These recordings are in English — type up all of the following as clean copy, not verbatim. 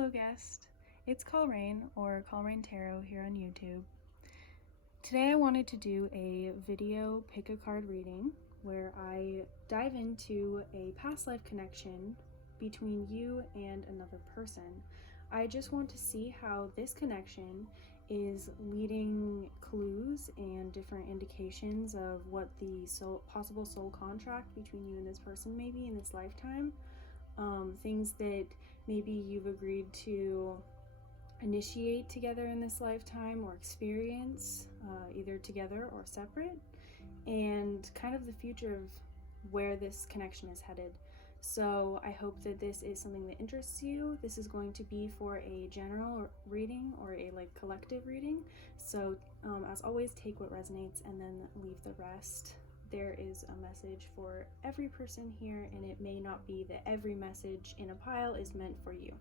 Hello guest, it's Colrain or Colrain Tarot here on YouTube. Today I wanted to do a video pick a card reading where I dive into a past life connection between you and another person. I just want to see how this connection is leading clues and different indications of what the possible soul contract between you and this person may be in this lifetime. Things that maybe you've agreed to initiate together in this lifetime or experience, either together or separate, and kind of the future of where this connection is headed. So I hope that this is something that interests you. This is going to be for a general reading or a collective reading. So as always, take what resonates and then leave the rest. There is a message for every person here, and it may not be that every message in a pile is meant for you.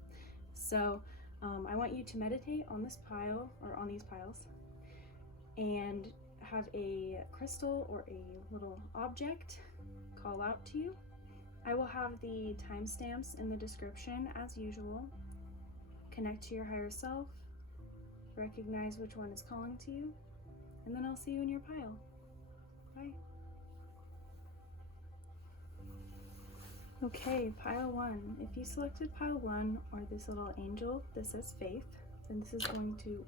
So I want you to meditate on this pile, or on these piles, and have a crystal or a little object call out to you. I will have the timestamps in the description as usual. Connect to your higher self, recognize which one is calling to you, and then I'll see you in your pile. Bye. Okay, pile one. If you selected pile one or this little angel that says faith, then this is going to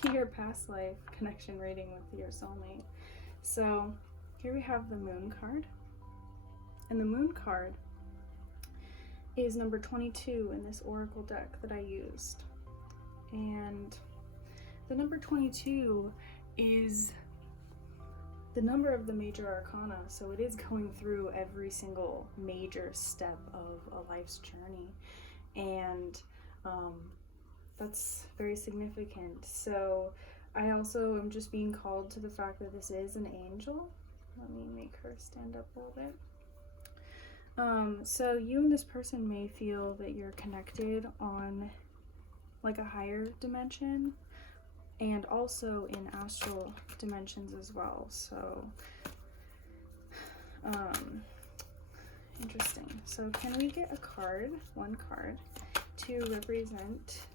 be your past life connection reading with your soulmate. So here we have the moon card. And the moon card is number 22 in this oracle deck that I used. And the number 22 is the number of the major arcana, so it is going through every single major step of a life's journey, and that's very significant. So I also am just being called to the fact that this is an angel. Let me make her stand up a little bit. So you and this person may feel that you're connected on like a higher dimension, and also in astral dimensions as well. So interesting. So can we get a card, one card, to represent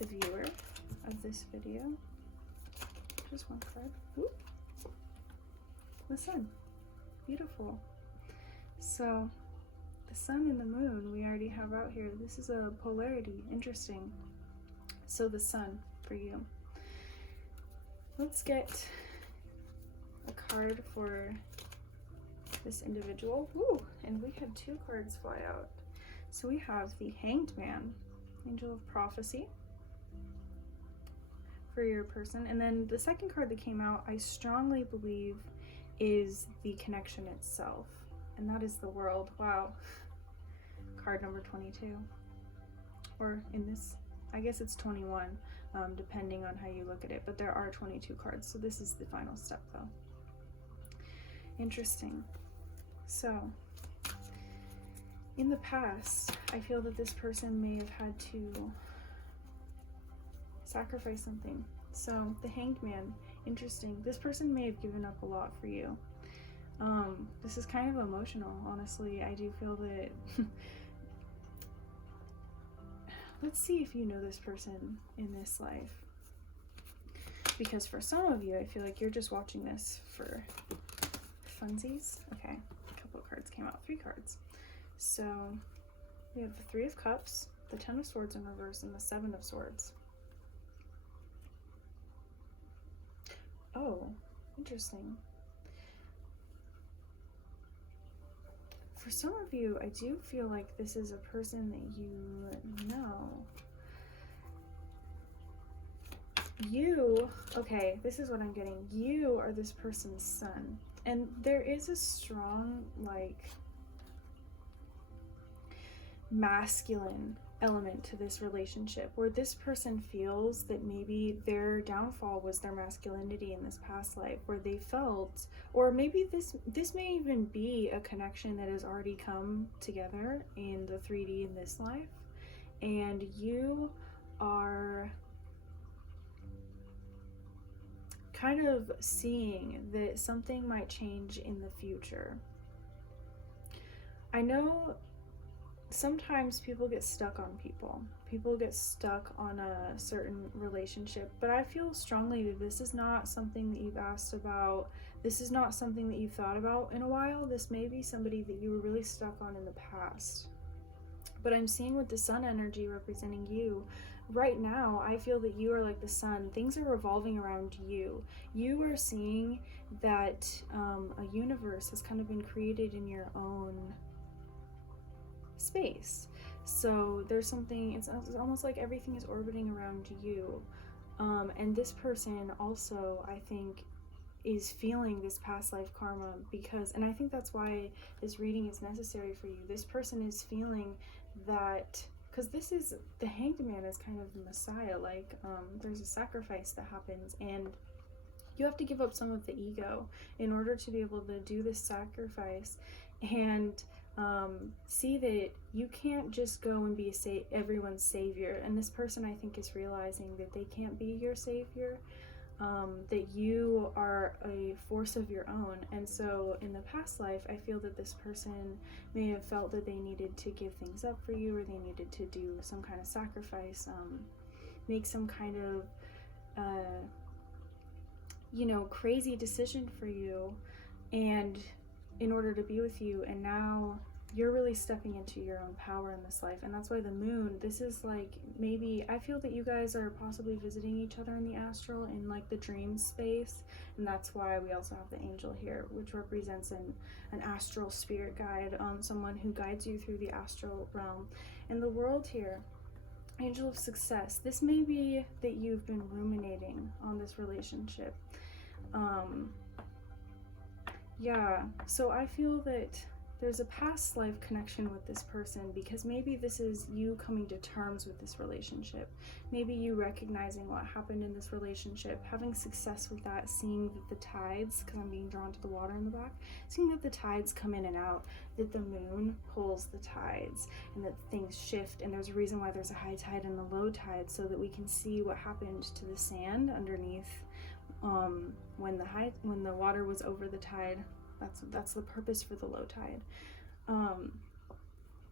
the viewer of this video? Just one card. Ooh. The sun. Beautiful. So the sun and the moon we already have out here. This is a polarity. Interesting. So the sun for you. Let's get a card for this individual. Ooh, and we had two cards fly out. So we have the Hanged Man, Angel of Prophecy, for your person. And then the second card that came out, I strongly believe, is the connection itself. And that is the World. Wow. Card number 22. Or in this, I guess it's 21, depending on how you look at it, but there are 22 cards, so this is the final step though. Interesting. So, in the past, I feel that this person may have had to sacrifice something. So, the Hanged Man, interesting. This person may have given up a lot for you. This is kind of emotional, honestly. I do feel that let's see if you know this person in this life. Because for some of you, I feel like you're just watching this for funsies. Okay, a couple of cards came out, 3 cards. So we have the 3 of Cups, the 10 of Swords in reverse, and the 7 of Swords. Oh, interesting. For some of you, I do feel like this is a person that you know. Okay, this is what I'm getting. You are this person's son. And there is a strong, masculine element to this relationship where this person feels that maybe their downfall was their masculinity in this past life, where they felt, or maybe this may even be a connection that has already come together in the 3D in this life, and you are kind of seeing that something might change in the future. I know sometimes people get stuck on people. People get stuck on a certain relationship, but I feel strongly that this is not something that you've asked about. This is not something that you've thought about in a while. This may be somebody that you were really stuck on in the past. But I'm seeing with the sun energy representing you, right now, I feel that you are like the sun. Things are revolving around you. You are seeing that a universe has kind of been created in your own space. So there's something, it's almost like everything is orbiting around you. And this person also, I think, is feeling this past life karma because, and I think that's why this reading is necessary for you. This person is feeling that, because this is, the Hanged Man is kind of the Messiah, like there's a sacrifice that happens, and you have to give up some of the ego in order to be able to do this sacrifice and see that you can't just go and be everyone's savior. And this person, I think, is realizing that they can't be your savior, that you are a force of your own. And so in the past life, I feel that this person may have felt that they needed to give things up for you, or they needed to do some kind of sacrifice, make some kind of crazy decision for you, and in order to be with you. And now you're really stepping into your own power in this life. And that's why the moon, this is like, maybe I feel that you guys are possibly visiting each other in the astral, in like the dream space. And that's why we also have the angel here, which represents an astral spirit guide, someone who guides you through the astral realm. And the world here, angel of success, this may be that you've been ruminating on this relationship. Yeah, so I feel that there's a past life connection with this person, because maybe this is you coming to terms with this relationship. Maybe you recognizing what happened in this relationship, having success with that, seeing that the tides, because I'm being drawn to the water in the back, seeing that the tides come in and out, that the moon pulls the tides, and that things shift. And there's a reason why there's a high tide and a low tide, so that we can see what happened to the sand underneath when the water was over the tide. That's the purpose for the low tide.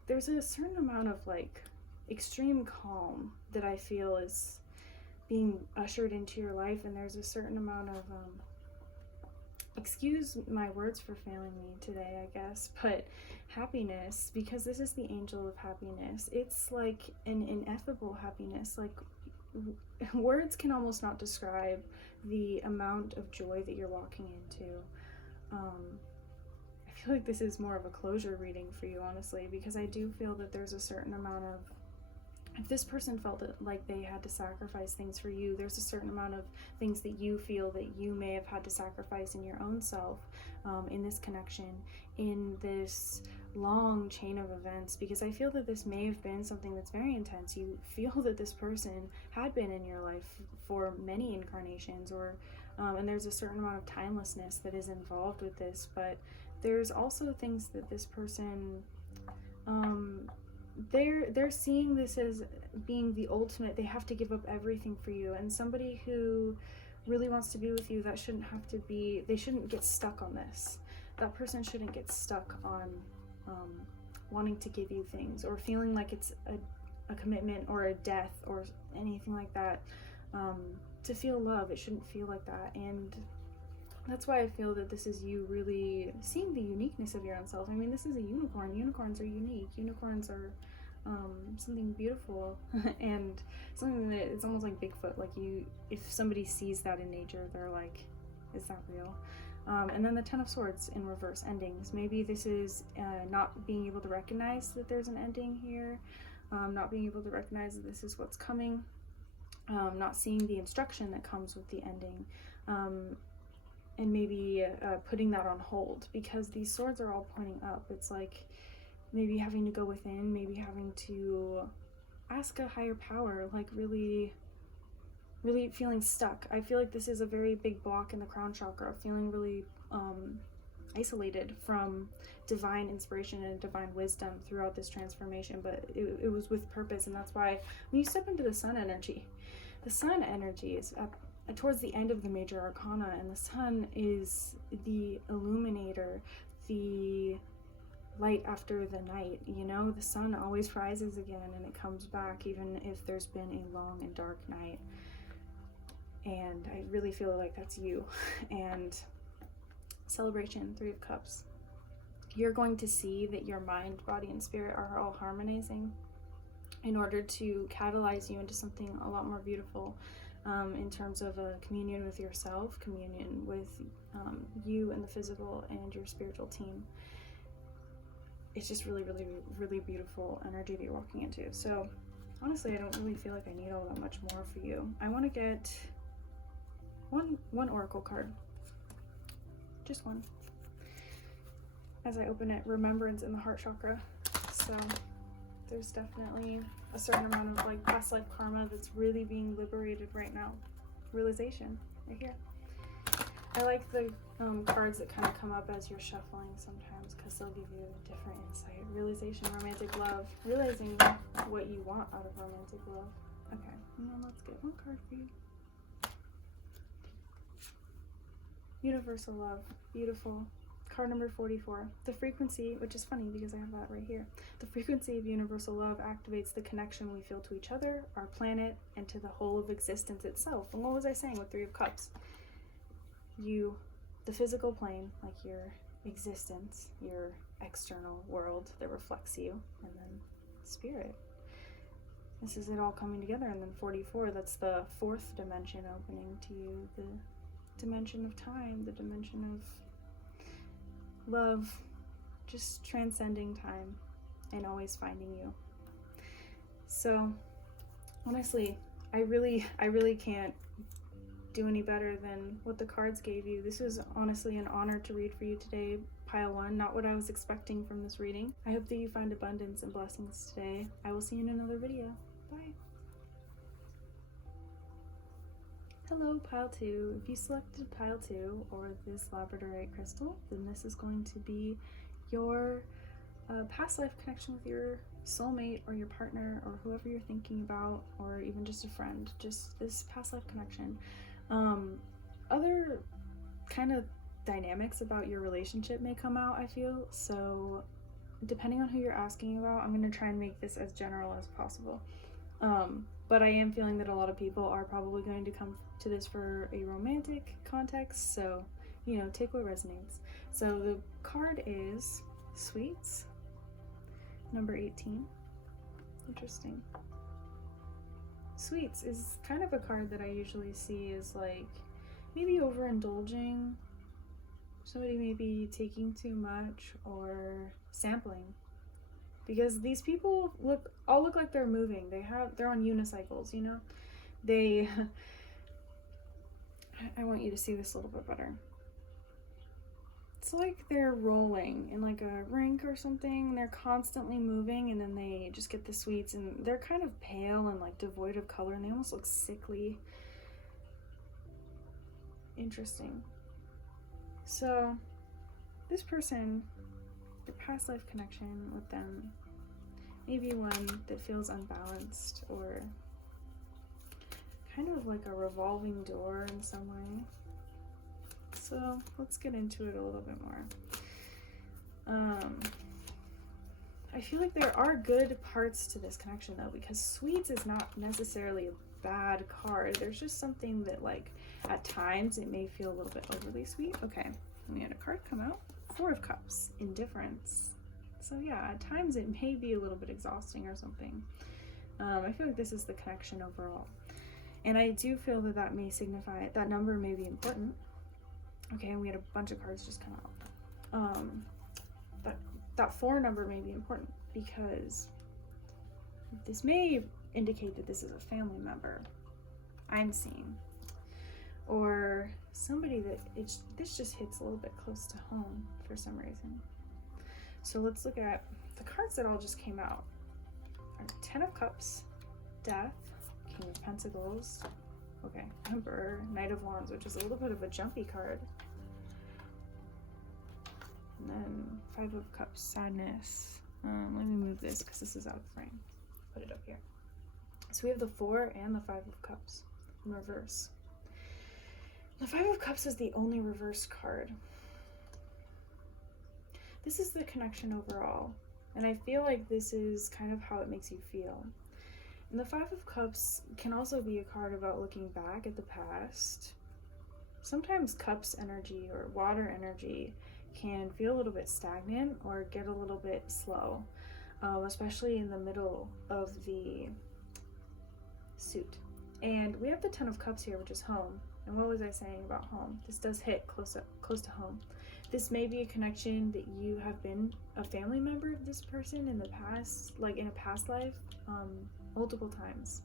There's a certain amount of like extreme calm that I feel is being ushered into your life, and there's a certain amount of excuse my words for failing me today, I guess, but happiness, because this is the angel of happiness. It's like an ineffable happiness. Like, words can almost not describe the amount of joy that you're walking into. I feel like this is more of a closure reading for you, honestly, because I do feel that there's a certain amount of, if this person felt it like they had to sacrifice things for you, there's a certain amount of things that you feel that you may have had to sacrifice in your own self, in this connection, in this long chain of events, because I feel that this may have been something that's very intense. You feel that this person had been in your life for many incarnations, or and there's a certain amount of timelessness that is involved with this. But there's also things that this person, they're seeing this as being the ultimate. They have to give up everything for you, and somebody who really wants to be with you, that shouldn't have to be, they shouldn't get stuck on this. That person shouldn't get stuck on wanting to give you things, or feeling like it's a commitment or a death or anything like that. To feel love, it shouldn't feel like that. And that's why I feel that this is you really seeing the uniqueness of your own self. I mean, this is a unicorn. Unicorns are unique. Unicorns are something beautiful and something that it's almost like Bigfoot. Like, if somebody sees that in nature, they're like, is that real? And then the Ten of Swords in reverse, endings. Maybe this is not being able to recognize that there's an ending here, not being able to recognize that this is what's coming, not seeing the instruction that comes with the ending, and maybe putting that on hold, because these swords are all pointing up. It's like maybe having to go within, maybe having to ask a higher power, like really feeling stuck. I feel like this is a very big block in the crown chakra, feeling really isolated from divine inspiration and divine wisdom throughout this transformation. But it was with purpose, and that's why when you step into the sun energy is towards the end of the major arcana, and the sun is the illuminator, the light after the night, you know? The sun always rises again and it comes back, even if there's been a long and dark night. And I really feel like that's you. And celebration, Three of Cups. You're going to see that your mind, body, and spirit are all harmonizing in order to catalyze you into something a lot more beautiful, in terms of a communion with yourself, communion with you and the physical and your spiritual team. It's just really, really, really beautiful energy that you're walking into. So honestly, I don't really feel like I need all that much more for you. I want to get one oracle card, just one. As I open it, remembrance in the heart chakra. So there's definitely a certain amount of like past life karma that's really being liberated right now. Realization, right here. I like the cards that kind of come up as you're shuffling sometimes, because they'll give you a different insight. Realization, romantic love, realizing what you want out of romantic love. Okay, and then let's get one card for you. Universal love, beautiful. Card number 44. The frequency, which is funny because I have that right here. The frequency of universal love activates the connection we feel to each other, our planet, and to the whole of existence itself. And what was I saying with Three of Cups? You, the physical plane, like your existence, your external world that reflects you, and then spirit. This is it all coming together. And then 44, that's the fourth dimension opening to you, the dimension of time, the dimension of love, just transcending time and always finding you. So honestly, I really can't do any better than what the cards gave you. This was honestly an honor to read for you today, pile one. Not what I was expecting from this reading. I hope that you find abundance and blessings today. I will see you in another video. Bye. Hello, pile 2. If you selected pile 2 or this labradorite crystal, then this is going to be your past life connection with your soulmate or your partner or whoever you're thinking about, or even just a friend. Just this past life connection. Other kind of dynamics about your relationship may come out, I feel. So depending on who you're asking about, I'm going to try and make this as general as possible. But I am feeling that a lot of people are probably going to come to this for a romantic context, so, you know, take what resonates. So the card is Sweets, number 18. Interesting. Sweets is kind of a card that I usually see as like maybe overindulging, somebody maybe taking too much or sampling. Because these people all look like they're moving. They're on unicycles, you know? I want you to see this a little bit better. It's like they're rolling in like a rink or something. They're constantly moving, and then they just get the sweets, and they're kind of pale and like devoid of color, and they almost look sickly. Interesting. So this person, your past life connection with them, maybe one that feels unbalanced or kind of like a revolving door in some way. So let's get into it a little bit more. I feel like there are good parts to this connection though, because Sweets is not necessarily a bad card. There's just something that like at times it may feel a little bit overly sweet. Okay, we had a card come out. Four of Cups, indifference. So yeah, at times it may be a little bit exhausting or something. I feel like this is the connection overall. And I do feel that that may signify, that number may be important. Okay, and we had a bunch of cards just come out. That 4 number may be important because this may indicate that this is a family member I'm seeing. Or somebody that this just hits a little bit close to home for some reason. So let's look at the cards that all just came out. Are 10 of Cups, Death, King of Pentacles, okay, Emperor, Knight of Wands, which is a little bit of a jumpy card. And then 5 of Cups, Sadness. Let me move this because this is out of frame. Put it up here. So we have the 4 and the 5 of Cups in reverse. The 5 of Cups is the only reverse card. this is the connection overall. And I feel like this is kind of how it makes you feel. And the Five of Cups can also be a card about looking back at the past. Sometimes cups energy or water energy can feel a little bit stagnant or get a little bit slow, especially in the middle of the suit. And we have the Ten of Cups here, which is home. And what was I saying about home? This does hit close to home. This may be a connection that you have been a family member of this person in the past, like in a past life, multiple times.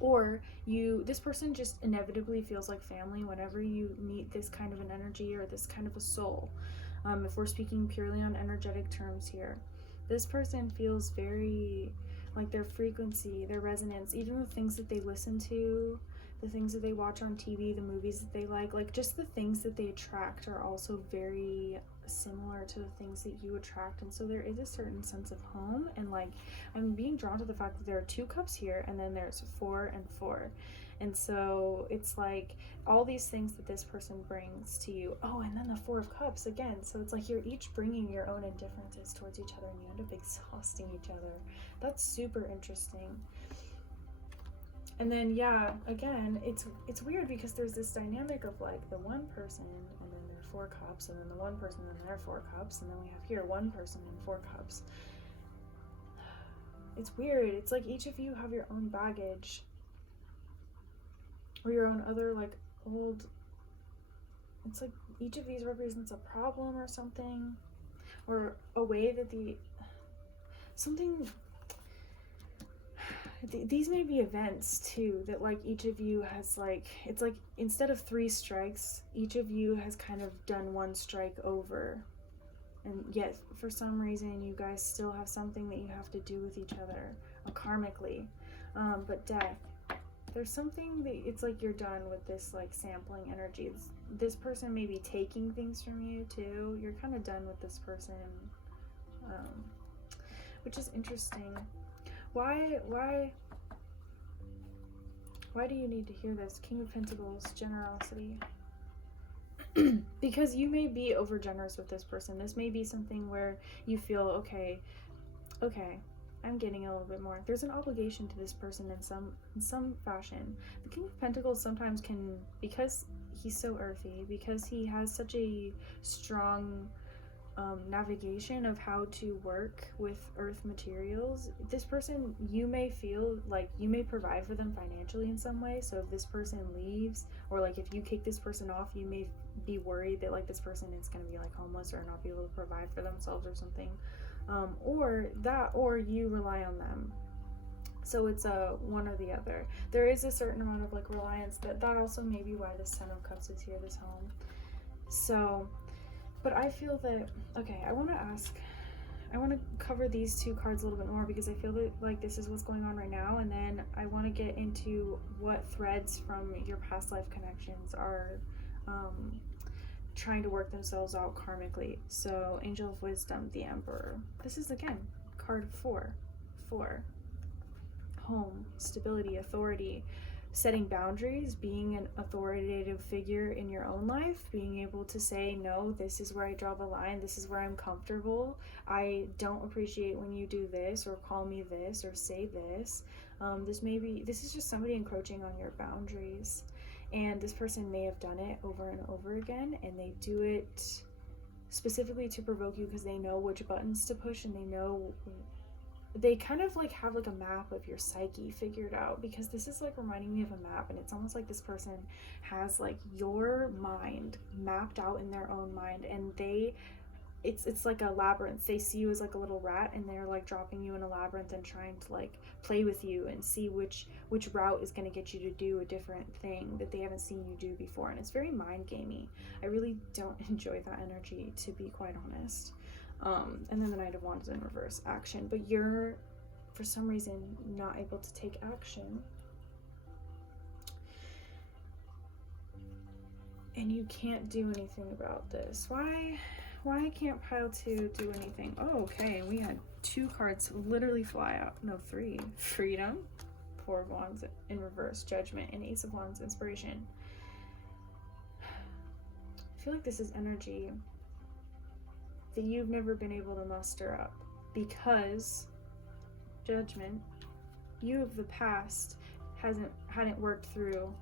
Or this person just inevitably feels like family whenever you meet this kind of an energy or this kind of a soul. If we're speaking purely on energetic terms here, this person feels very like their frequency, their resonance, even the things that they listen to, the things that they watch on TV, the movies that they like just the things that they attract are also very similar to the things that you attract. And so there is a certain sense of home, and like I'm being drawn to the fact that there are 2 cups here and then there's 4 and 4. And so it's like all these things that this person brings to you. Oh, and then the 4 of Cups again. So it's like you're each bringing your own indifferences towards each other and you end up exhausting each other. That's super interesting. And then, yeah, again, it's weird because there's this dynamic of like the one person and then their 4 cups, and then the one person and their 4 cups, and then we have here one person and 4 cups. It's weird. It's like each of you have your own baggage or your own other like old, it's like each of these represents a problem or something, or a way that these may be events too that like each of you has like, it's like instead of 3 strikes, each of you has kind of done 1 strike over, and yet for some reason you guys still have something that you have to do with each other karmically. But Death, there's something that it's like you're done with this like sampling energy. This person may be taking things from you too. You're kind of done with this person, which is interesting. Why do you need to hear this? King of Pentacles, generosity. Because you may be over generous with this person. This may be something where you feel, okay, I'm getting a little bit more. There's an obligation to this person in some fashion. The King of Pentacles sometimes can, because he's so earthy, because he has such a strong navigation of how to work with earth materials, this person, you may feel like you may provide for them financially in some way. So if this person leaves, or like if you kick this person off, you may be worried that like this person is going to be like homeless or not be able to provide for themselves or something, or you rely on them. So it's a one or the other. There is a certain amount of like reliance that also may be why this Ten of Cups is here, this home. So but I feel that, okay, I want to cover these 2 cards a little bit more because I feel that like this is what's going on right now, and then I want to get into what threads from your past life connections are trying to work themselves out karmically. So Angel of Wisdom, the Emperor. This is again card 4. Home, stability, authority, setting boundaries, being an authoritative figure in your own life, being able to say, no, this is where I draw the line, this is where I'm comfortable, I don't appreciate when you do this, or call me this, or say this. This is just somebody encroaching on your boundaries, and this person may have done it over and over again, and they do it specifically to provoke you because they know which buttons to push, and they kind of like have like a map of your psyche figured out, because this is like reminding me of a map, and it's almost like this person has like your mind mapped out in their own mind, and it's like a labyrinth. They see you as like a little rat, and they're like dropping you in a labyrinth and trying to like play with you and see which route is going to get you to do a different thing that they haven't seen you do before, and it's very mind gamey. I really don't enjoy that energy, to be quite honest. And then the Knight of Wands in reverse, action, but you're for some reason not able to take action, and you can't do anything about this. Why can't pile 2 do anything? Oh, okay, we had 2 cards literally fly out. No, 3. Freedom, 4 of Wands in reverse, Judgment, and Ace of Wands, inspiration. I feel like this is energy that you've never been able to muster up because judgment, you of the past hadn't worked through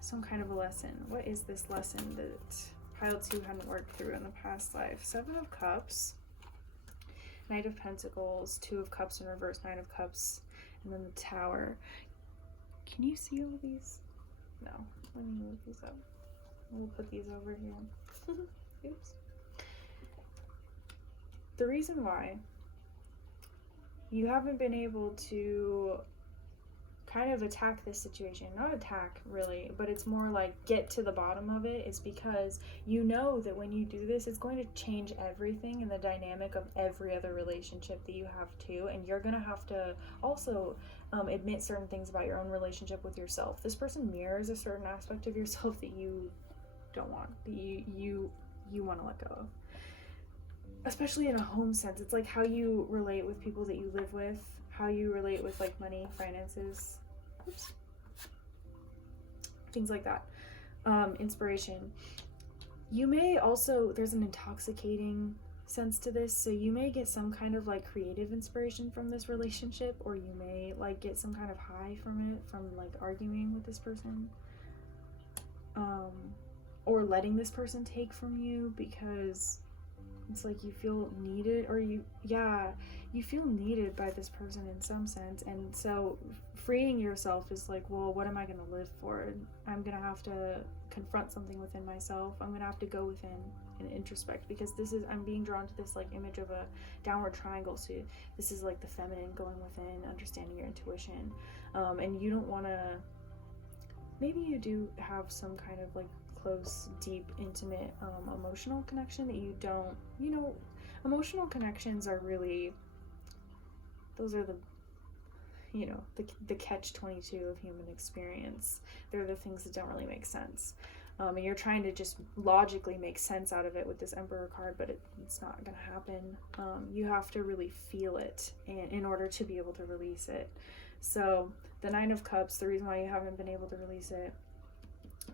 some kind of a lesson. What is this lesson that pile 2 hadn't worked through in the past life? 7 of Cups, Knight of Pentacles, 2 of Cups in reverse, 9 of Cups, and then the Tower. Can you see all these? No. Let me move these up. We'll put these over here. Oops. The reason why you haven't been able to kind of attack this situation, not attack really, but it's more like get to the bottom of it, is because you know that when you do this, it's going to change everything in the dynamic of every other relationship that you have too, and you're gonna have to also admit certain things about your own relationship with yourself. This person mirrors a certain aspect of yourself that you don't want, that you want to let go of. Especially in a home sense, it's like how you relate with people that you live with, how you relate with like money, finances, oops, things like that. Inspiration. You may also, there's an intoxicating sense to this, so you may get some kind of like creative inspiration from this relationship, or you may like get some kind of high from it, from like arguing with this person, or letting this person take from you, because it's like you feel needed, or you feel needed by this person in some sense. And so freeing yourself is like, well, what am I going to live for? I'm going to have to confront something within myself. I'm going to have to go within and introspect, because I'm being drawn to this like image of a downward triangle. So this is like the feminine going within, understanding your intuition. And you don't want to, maybe you do have some kind of like close, deep, intimate, emotional connection that you don't, emotional connections are really, those are the catch-22 of human experience. They're the things that don't really make sense. And you're trying to just logically make sense out of it with this Emperor card, but it's not going to happen. You have to really feel it in order to be able to release it. So the 9 of Cups, the reason why you haven't been able to release it.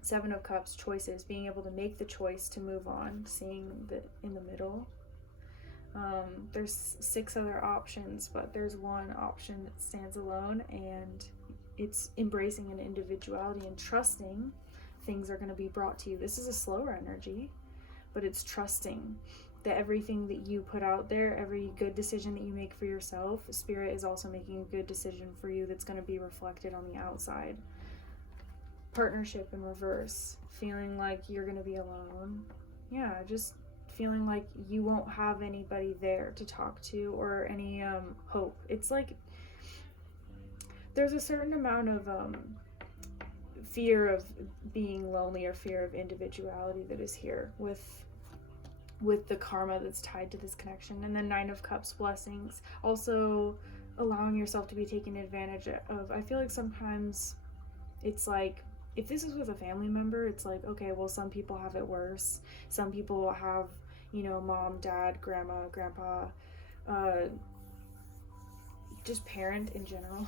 7 of Cups, choices, being able to make the choice to move on, seeing the in the middle. There's 6 other options, but there's one option that stands alone, and it's embracing an individuality and trusting things are going to be brought to you. This is a slower energy, but it's trusting that everything that you put out there, every good decision that you make for yourself, Spirit is also making a good decision for you that's going to be reflected on the outside. Partnership in reverse, feeling like you're going to be alone. Yeah, just feeling like you won't have anybody there to talk to, or any hope. It's like there's a certain amount of fear of being lonely, or fear of individuality that is here with the karma that's tied to this connection. And then 9 of Cups, blessings, also allowing yourself to be taken advantage of. I feel like sometimes it's like, if this is with a family member, it's like, okay, well, some people have it worse. Some people have, mom, dad, grandma, grandpa, just parent in general.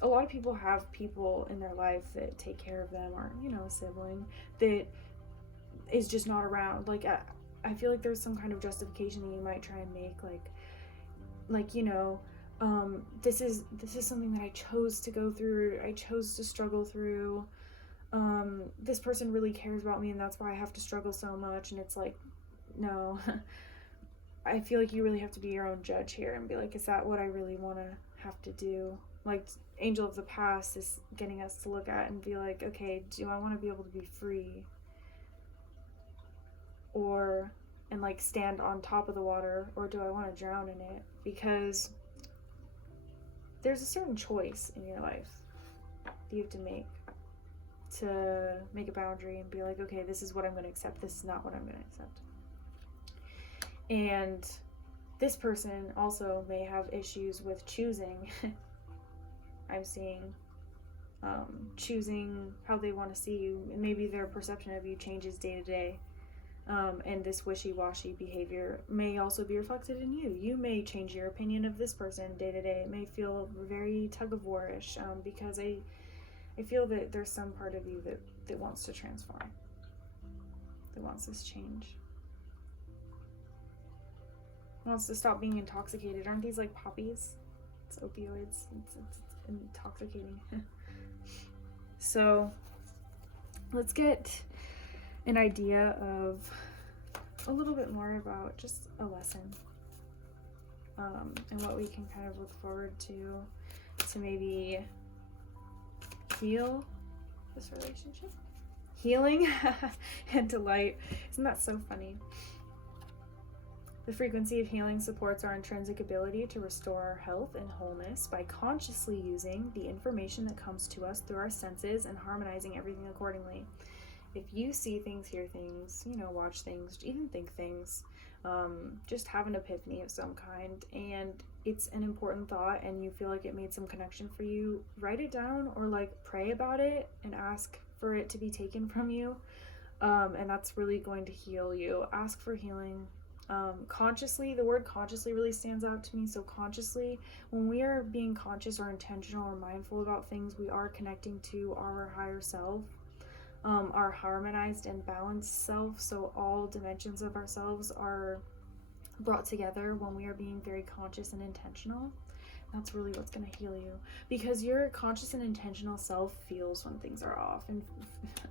A lot of people have people in their life that take care of them, or, a sibling that is just not around. Like, I feel like there's some kind of justification that you might try and make, this is something that I chose to go through, I chose to struggle through, this person really cares about me, and that's why I have to struggle so much. And it's like, no. I feel like you really have to be your own judge here and be like, is that what I really want to have to do? Like, Angel of the Past is getting us to look at and be like, okay, do I want to be able to be free, and like stand on top of the water, or do I want to drown in it? Because there's a certain choice in your life that you have to make a boundary and be like, okay, this is what I'm going to accept, this is not what I'm going to accept. And this person also may have issues with choosing. I'm seeing choosing how they want to see you. Maybe their perception of you changes day to day. And this wishy-washy behavior may also be reflected in you. You may change your opinion of this person day to day. It may feel very tug-of-war-ish, because I feel that there's some part of you that wants to transform, that wants this change. wants to stop being intoxicated. Aren't these like poppies? It's opioids. It's intoxicating. So let's get an idea of a little bit more about just a lesson, and what we can kind of look forward to maybe heal this relationship. Healing and delight. Isn't that so funny? The frequency of healing supports our intrinsic ability to restore our health and wholeness by consciously using the information that comes to us through our senses and harmonizing everything accordingly. If you see things, hear things, watch things, even think things, just have an epiphany of some kind, and it's an important thought and you feel like it made some connection for you, write it down or like pray about it and ask for it to be taken from you, and that's really going to heal you. Ask for healing. Consciously, the word consciously really stands out to me. So consciously, when we are being conscious or intentional or mindful about things, we are connecting to our higher self, our harmonized and balanced self. So all dimensions of ourselves are brought together when we are being very conscious and intentional. That's really what's going to heal you, because your conscious and intentional self feels when things are off and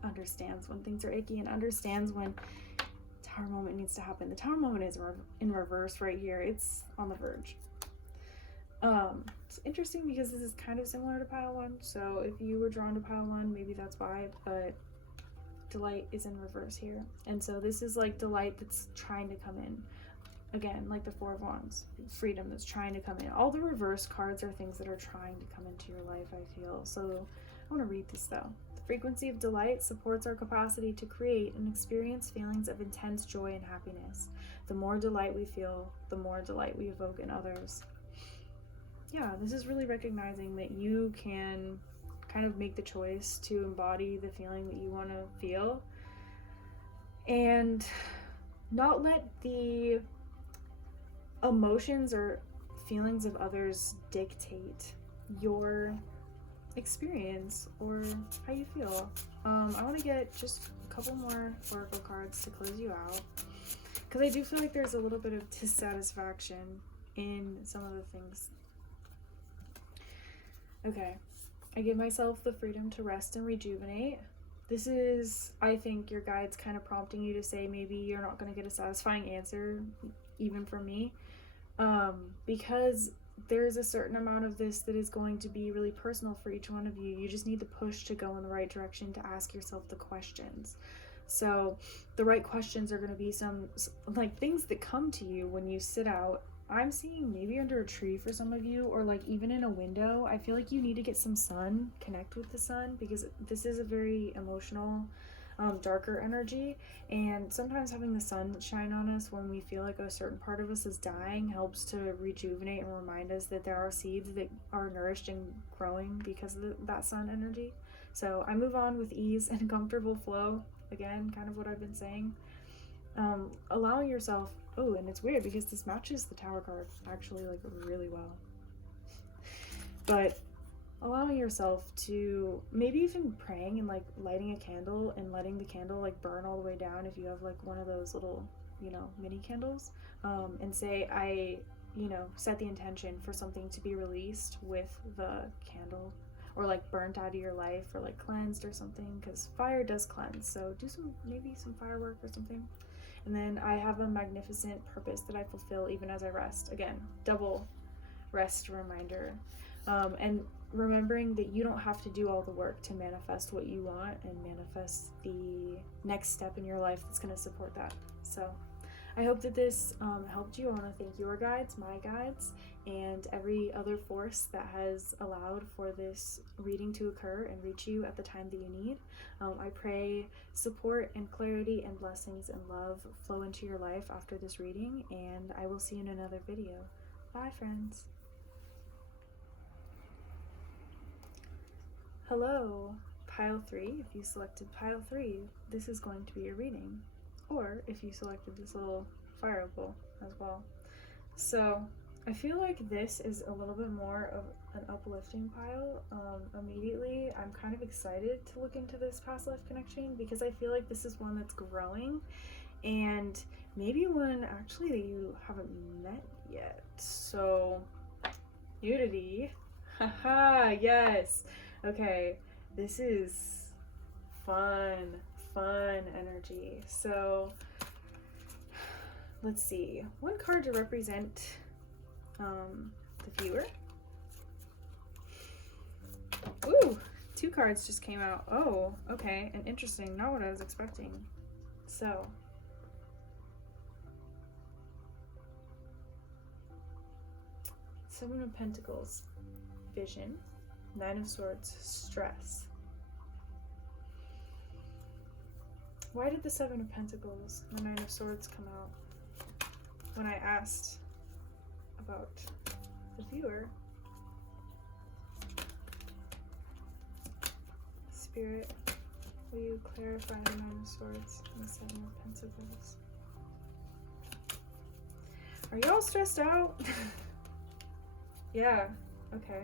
understands when things are icky and understands when Tower moment needs to happen. The Tower moment is in reverse right here. It's on the verge. It's interesting because this is kind of similar to pile 1, so if you were drawn to pile 1, maybe that's why, but delight is in reverse here. And so this is like delight that's trying to come in. Again, like the Four of Wands, freedom that's trying to come in. All the reverse cards are things that are trying to come into your life, I feel. So I want to read this though. The frequency of delight supports our capacity to create and experience feelings of intense joy and happiness. The more delight we feel, the more delight we evoke in others. Yeah, this is really recognizing that you can kind of make the choice to embody the feeling that you want to feel and not let the emotions or feelings of others dictate your experience or how you feel. I want to get just a couple more oracle cards to close you out, because I do feel like there's a little bit of dissatisfaction in some of the things. Okay, I give myself the freedom to rest and rejuvenate. This is, I think, your guides kind of prompting you to say maybe you're not going to get a satisfying answer even from me, because there's a certain amount of this that is going to be really personal for each one of you. You just need to push to go in the right direction, to ask yourself the questions. So the right questions are going to be some like things that come to you when you sit out. I'm seeing maybe under a tree for some of you, or like even in a window. I feel like you need to get some sun, connect with the sun, because this is a very emotional, darker energy, and sometimes having the sun shine on us when we feel like a certain part of us is dying helps to rejuvenate and remind us that there are seeds that are nourished and growing because of that sun energy. So I move on with ease and comfortable flow. Again, kind of what I've been saying. Allowing yourself, oh, and it's weird because this matches the Tower card actually like really well, but allowing yourself to maybe even praying and like lighting a candle and letting the candle like burn all the way down if you have like one of those little mini candles, and say I set the intention for something to be released with the candle, or like burnt out of your life, or like cleansed or something, because fire does cleanse. So do maybe some firework or something. And then I have a magnificent purpose that I fulfill even as I rest. Again, double rest reminder. And remembering that you don't have to do all the work to manifest what you want and manifest the next step in your life that's going to support that. So I hope that this helped you. I want to thank your guides, my guides, and every other force that has allowed for this reading to occur and reach you at the time that you need. I pray support and clarity and blessings and love flow into your life after this reading, and I will see you in another video. Bye, friends. Hello, pile 3. If you selected pile 3, this is going to be your reading. Or if you selected this little fire opal as well. So I feel like this is a little bit more of an uplifting pile. Immediately, I'm kind of excited to look into this past life connection because I feel like this is one that's growing, and maybe one actually that you haven't met yet. So, Unity. Haha, yes. Okay, this is fun, fun energy. So, let's see. One card to represent the viewer. Ooh, two cards just came out. Oh, okay, and interesting. Not what I was expecting. So, Seven of Pentacles, vision. Nine of Swords, stress. Why did the Seven of Pentacles and the Nine of Swords come out when I asked about the viewer? Spirit, will you clarify the Nine of Swords and the Seven of Pentacles? Are y'all stressed out? Yeah, okay.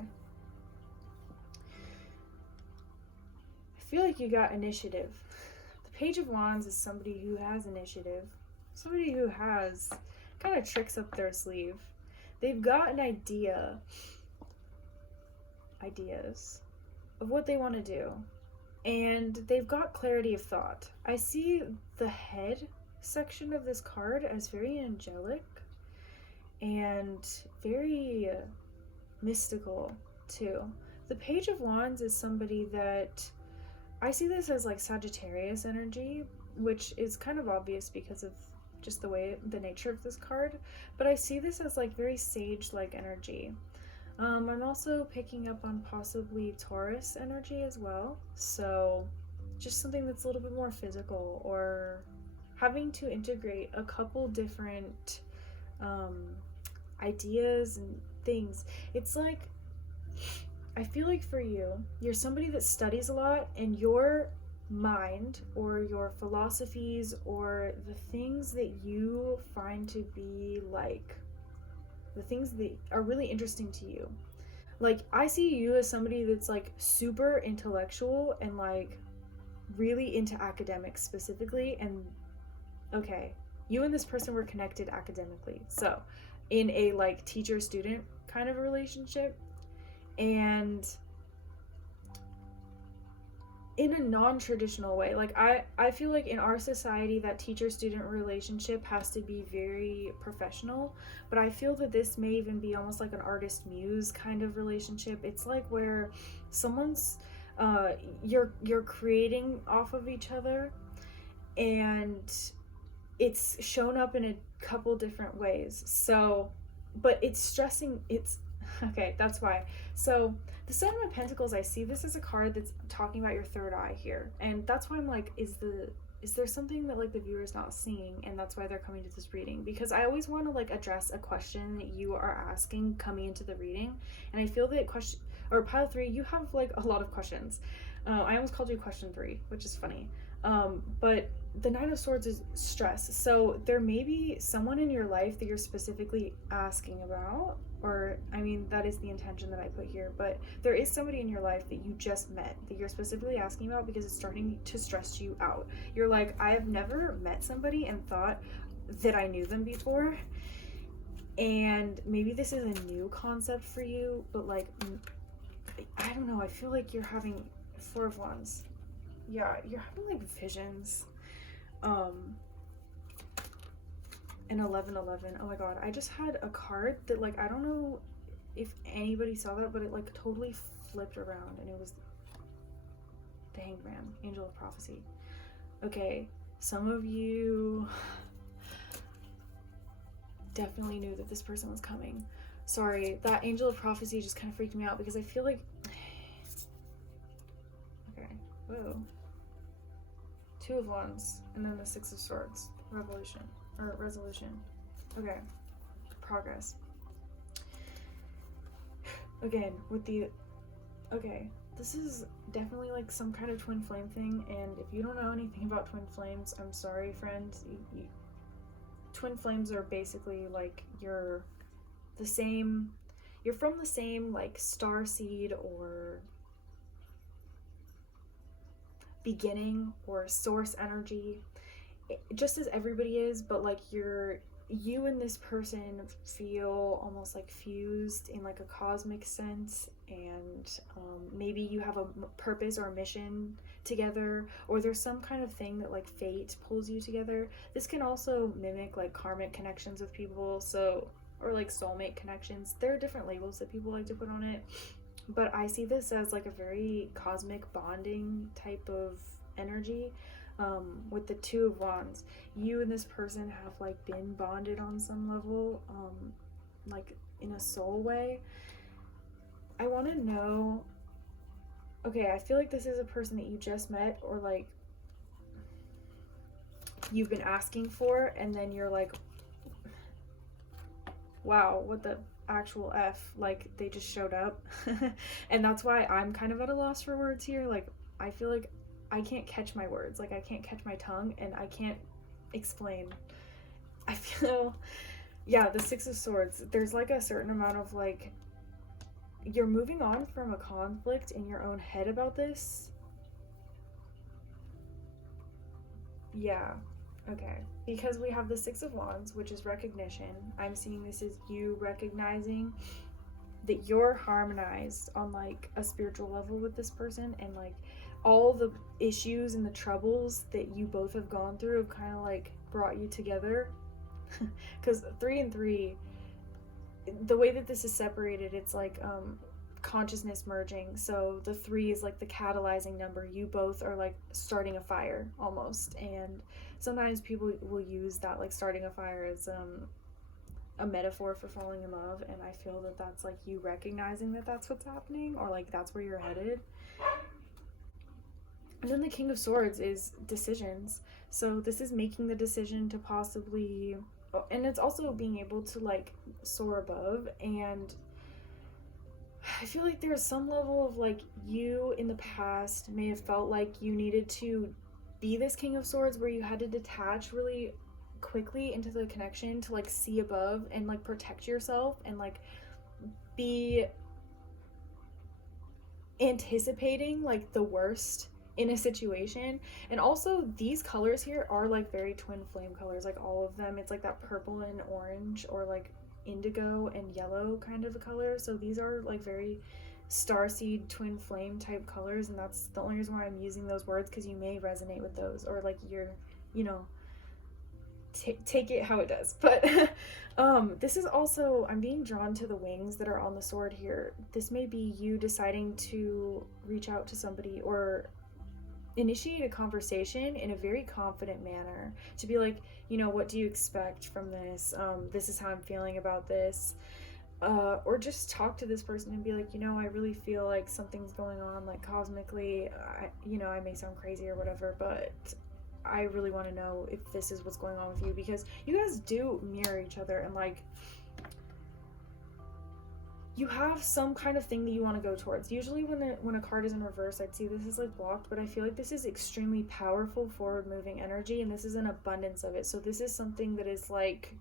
I feel like you got initiative. The Page of Wands is somebody who has initiative. Somebody who has kind of tricks up their sleeve. They've got an ideas of what they want to do. And they've got clarity of thought. I see the head section of this card as very angelic and very mystical too. The Page of Wands is somebody that I see this as like Sagittarius energy, which is kind of obvious because of just the nature of this card, but I see this as like very sage-like energy. I'm also picking up on possibly Taurus energy as well, so just something that's a little bit more physical, or having to integrate a couple different ideas and things. It's like, I feel like for you, you're somebody that studies a lot, and your mind or your philosophies or the things that you find to be like the things that are really interesting to you. Like, I see you as somebody that's like super intellectual and like really into academics specifically. And okay, you and this person were connected academically, so in a like teacher-student kind of a relationship, and in a non-traditional way. Like, I feel like in our society that teacher-student relationship has to be very professional, but I feel that this may even be almost like an artist-muse kind of relationship. It's like where someone's you're creating off of each other, and it's shown up in a couple different ways. So, but it's stressing, it's okay, that's why. So the Seven of Pentacles, I see this as a card that's talking about your third eye here, and that's why I'm like, is there something that like the viewer's not seeing, and that's why they're coming to this reading? Because I always want to like address a question that you are asking coming into the reading, and I feel that question, or pile 3, you have like a lot of questions. I almost called you question 3, which is funny. But the Nine of Swords is stress. So there may be someone in your life that you're specifically asking about, or I mean, that is the intention that I put here, but there is somebody in your life that you just met that you're specifically asking about because it's starting to stress you out. You're like, I have never met somebody and thought that I knew them before. And maybe this is a new concept for you, but like, I don't know, I feel like you're having Four of Wands. Yeah, you're having like visions. And 1111. Oh my god, I just had a card that like, I don't know if anybody saw that, but it like totally flipped around, and it was the Hanged Man, Angel of Prophecy. Okay, some of you definitely knew that this person was coming. Sorry, that Angel of Prophecy just kind of freaked me out because I feel like, okay, whoa. Two of Wands, and then the Six of Swords. Revolution, or resolution. Okay, progress. Again, with the, okay, this is definitely like some kind of twin flame thing, and if you don't know anything about twin flames, I'm sorry, friend. Twin flames are basically like you're from the same like star seed or beginning or source energy, just as everybody is, but like you and this person feel almost like fused in like a cosmic sense, and maybe you have a purpose or a mission together, or there's some kind of thing that like fate pulls you together. This can also mimic like karmic connections with people, so, or like soulmate connections. There are different labels that people like to put on it, but I see this as like a very cosmic bonding type of energy. With the Two of Wands, you and this person have like been bonded on some level, like in a soul way. I want to know, okay, I feel like this is a person that you just met, or like you've been asking for, and then you're like, wow, what the actual F, like they just showed up. And that's why I'm kind of at a loss for words here. Like, I feel like I can't catch my words, like I can't catch my tongue, and I can't explain. I feel, yeah, the Six of Swords, there's like a certain amount of like, you're moving on from a conflict in your own head about this. Yeah, okay. Because we have the Six of Wands, which is recognition. I'm seeing this as you recognizing that you're harmonized on like a spiritual level with this person, and like all the issues and the troubles that you both have gone through have kind of like brought you together. Because 3 and 3, the way that this is separated, it's like consciousness merging. So the 3 is like the catalyzing number. You both are like starting a fire almost, and sometimes people will use that like starting a fire as a metaphor for falling in love, and I feel that that's like you recognizing that that's what's happening, or like that's where you're headed. And then the King of Swords is decisions. So this is making the decision to possibly, and it's also being able to like soar above. And I feel like there's some level of like, you in the past may have felt like you needed to be this King of Swords, where you had to detach really quickly into the connection to like see above and like protect yourself, and like be anticipating like the worst in a situation. And also these colors here are like very twin flame colors, like all of them. It's like that purple and orange, or like indigo and yellow kind of a color. So these are like very starseed twin flame type colors, and that's the only reason why I'm using those words, because you may resonate with those, or like you're, you know, take it how it does. But this is also, I'm being drawn to the wings that are on the sword here. This may be you deciding to reach out to somebody or initiate a conversation in a very confident manner, to be like, you know, what do you expect from this? This is how I'm feeling about this. Or just talk to this person and be like, you know, I really feel like something's going on, like cosmically. You know, I may sound crazy or whatever, but I really want to know if this is what's going on with you, because you guys do mirror each other, and like you have some kind of thing that you want to go towards. Usually when a card is in reverse, I'd see this is like blocked, but I feel like this is extremely powerful forward moving energy, and this is an abundance of it. So this is something that is like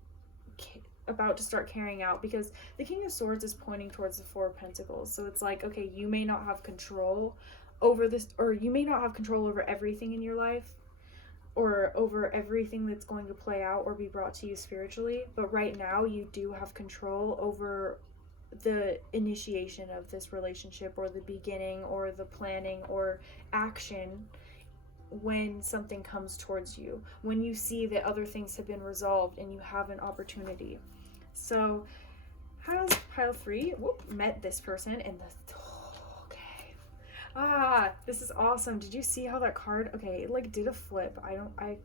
about to start carrying out, because the King of Swords is pointing towards the Four of Pentacles. So it's like, okay, you may not have control over this, or you may not have control over everything in your life, or over everything that's going to play out or be brought to you spiritually, but right now you do have control over the initiation of this relationship, or the beginning, or the planning, or action. When something comes towards you, when you see that other things have been resolved and you have an opportunity. So has pile 3 met this person, and the this is awesome. Did you see how that card, okay, it like did a flip. I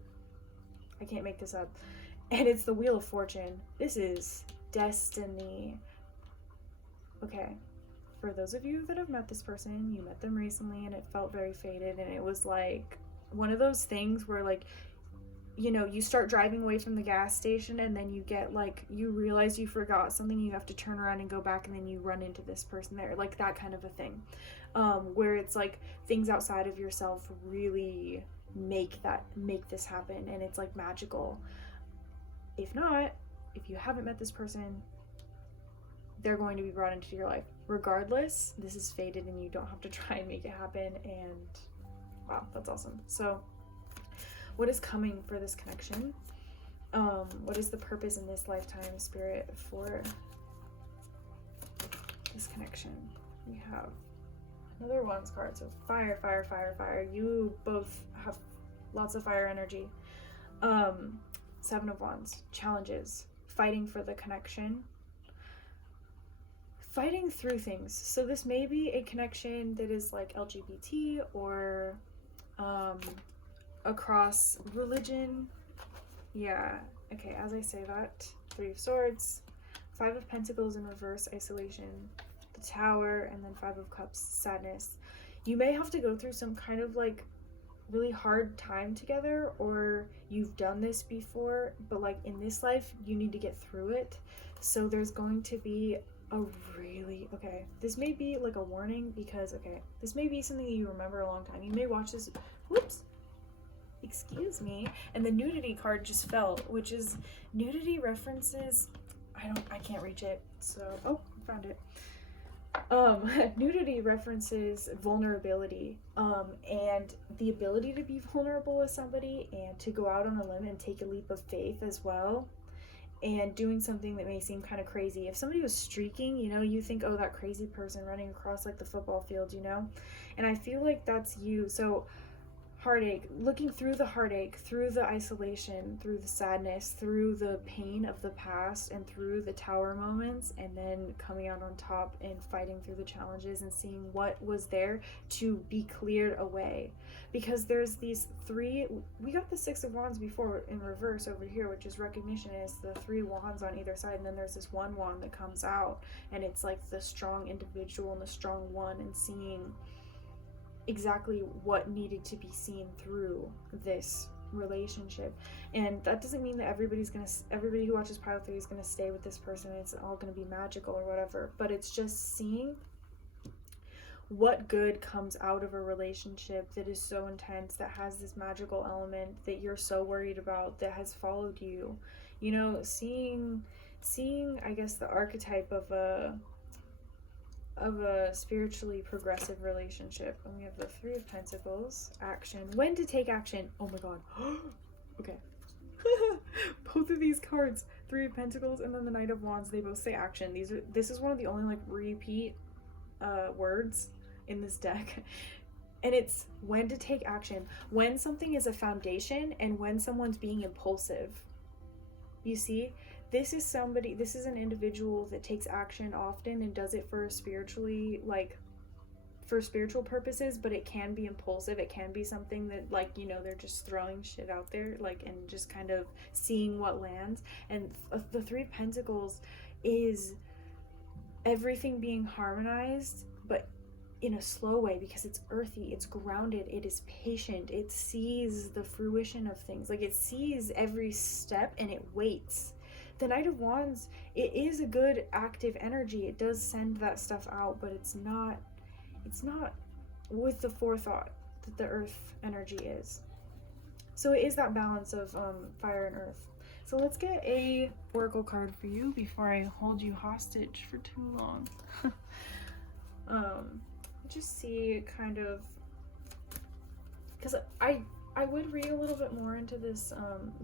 can't make this up. And it's the Wheel of Fortune. This is destiny. Okay, for those of you that have met this person, you met them recently and it felt very fated, and it was like one of those things where, like, you know, you start driving away from the gas station, and then you get like, you realize you forgot something, you have to turn around and go back, and then you run into this person there, like that kind of a thing, where it's like things outside of yourself really make this happen, and it's like magical. If not, if you haven't met this person, they're going to be brought into your life regardless. This is fated, and you don't have to try and make it happen. And wow, that's awesome. So what is coming for this connection? What is the purpose in this lifetime, Spirit, for this connection? We have another Wands card, so fire, fire, fire, fire. You both have lots of fire energy. Seven of Wands, challenges, fighting for the connection, fighting through things. So this may be a connection that is like LGBT or across religion. Yeah, okay, as I say that, Three of Swords, Five of Pentacles in reverse, isolation, the Tower, and then Five of Cups, sadness. You may have to go through some kind of like really hard time together, or you've done this before, but like in this life you need to get through it. So there's going to be a really, okay, this may be like a warning, because okay, this may be something you remember a long time. You may watch this, whoops, excuse me, and the nudity card just fell, which is nudity references, I can't reach it, so oh, I found it. Nudity references vulnerability, and the ability to be vulnerable with somebody and to go out on a limb and take a leap of faith as well, and doing something that may seem kind of crazy. If somebody was streaking, you know, you think, oh, that crazy person running across like the football field, you know, and I feel like that's you. So heartache, looking through the heartache, through the isolation, through the sadness, through the pain of the past, and through the Tower moments, and then coming out on top and fighting through the challenges and seeing what was there to be cleared away. Because there's these three, we got the Six of Wands before in reverse over here, which is recognition, is the three wands on either side, and then there's this one wand that comes out, and it's like the strong individual and the strong one, and seeing exactly what needed to be seen through this relationship. And that doesn't mean that everybody who watches Pile 3 is gonna stay with this person and it's all gonna be magical or whatever, but it's just seeing what good comes out of a relationship that is so intense, that has this magical element that you're so worried about, that has followed you, you know, seeing I guess the archetype of a spiritually progressive relationship. And we have the Three of Pentacles, action, when to take action. Oh my god. Okay. Both of these cards, Three of Pentacles and then the Knight of Wands, they both say action. This is one of the only like repeat words in this deck. And it's when to take action, when something is a foundation and when someone's being impulsive. You see, this is an individual that takes action often and does it for spiritually, like for spiritual purposes, but it can be impulsive. It can be something that, like, you know, they're just throwing shit out there, like, and just kind of seeing what lands. And the Three of Pentacles is everything being harmonized, but in a slow way, because it's earthy, it's grounded, it is patient, it sees the fruition of things, like it sees every step and it waits. The Knight of Wands, it is a good active energy. It does send that stuff out, but it's not with the forethought that the earth energy is. So it is that balance of fire and earth. So let's get a oracle card for you before I hold you hostage for too long. Just see kind of, because I would read a little bit more into this,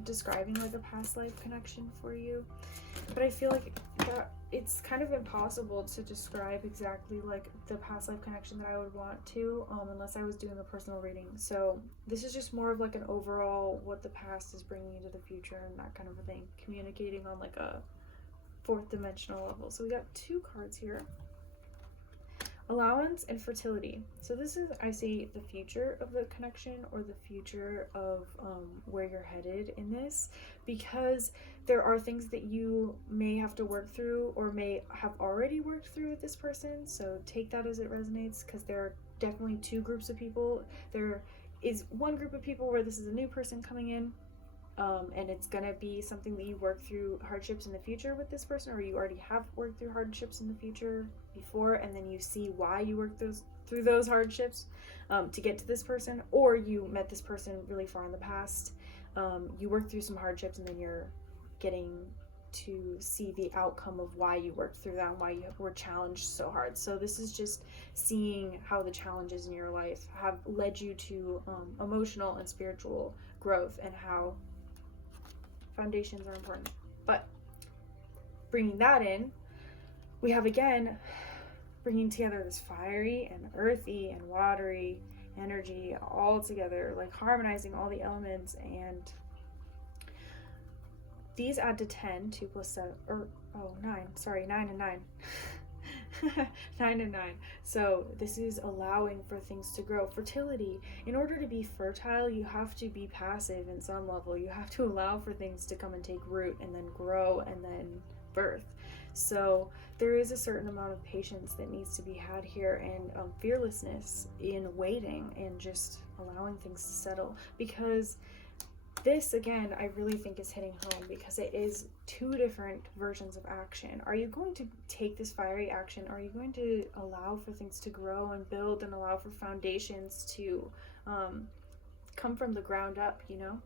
describing like a past life connection for you, but I feel like that it's kind of impossible to describe exactly like the past life connection that I would want to, unless I was doing a personal reading. So this is just more of like an overall what the past is bringing into the future and that kind of a thing, communicating on like a fourth dimensional level. So we got two cards here. Allowance and fertility. So this is, I see the future of the connection, or the future of where you're headed in this, because there are things that you may have to work through or may have already worked through with this person. So take that as it resonates, because there are definitely two groups of people. There is one group of people where this is a new person coming in, and it's gonna be something that you work through hardships in the future with this person, or you already have worked through hardships in the future before, and then you see why you worked through those hardships to get to this person, or you met this person really far in the past, you worked through some hardships and then you're getting to see the outcome of why you worked through that and why you were challenged so hard. So this is just seeing how the challenges in your life have led you to emotional and spiritual growth, and how foundations are important. But bringing that in, we have again bringing together this fiery and earthy and watery energy all together, like harmonizing all the elements. And these add to 10, 2 plus 7, or 9, sorry, 9 and 9. 9 and 9. So this is allowing for things to grow. Fertility. In order to be fertile, you have to be passive in some level. You have to allow for things to come and take root and then grow and then birth. So there is a certain amount of patience that needs to be had here, and fearlessness in waiting and just allowing things to settle. Because this, again, I really think is hitting home, because it is two different versions of action. Are you going to take this fiery action? Are you going to allow for things to grow and build and allow for foundations to come from the ground up, you know?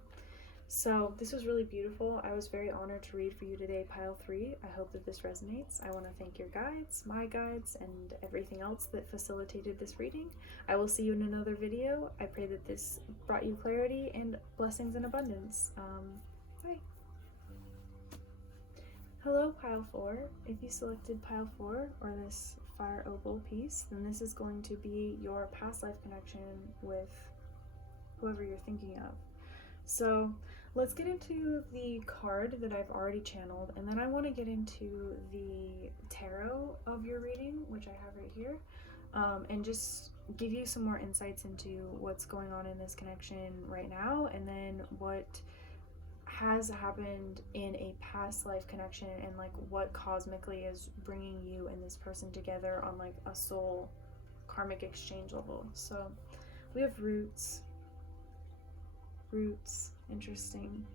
So this was really beautiful. I was very honored to read for you today, Pile 3. I hope that this resonates. I want to thank your guides, my guides, and everything else that facilitated this reading. I will see you in another video. I pray that this brought you clarity and blessings and abundance. Bye. Hello, Pile 4. If you selected Pile 4 or this fire opal piece, then this is going to be your past life connection with whoever you're thinking of. So let's get into the card that I've already channeled, and then I want to get into the tarot of your reading, which I have right here, and just give you some more insights into what's going on in this connection right now, and then what has happened in a past life connection, and like what cosmically is bringing you and this person together on like a soul karmic exchange level. So we have roots. Interesting.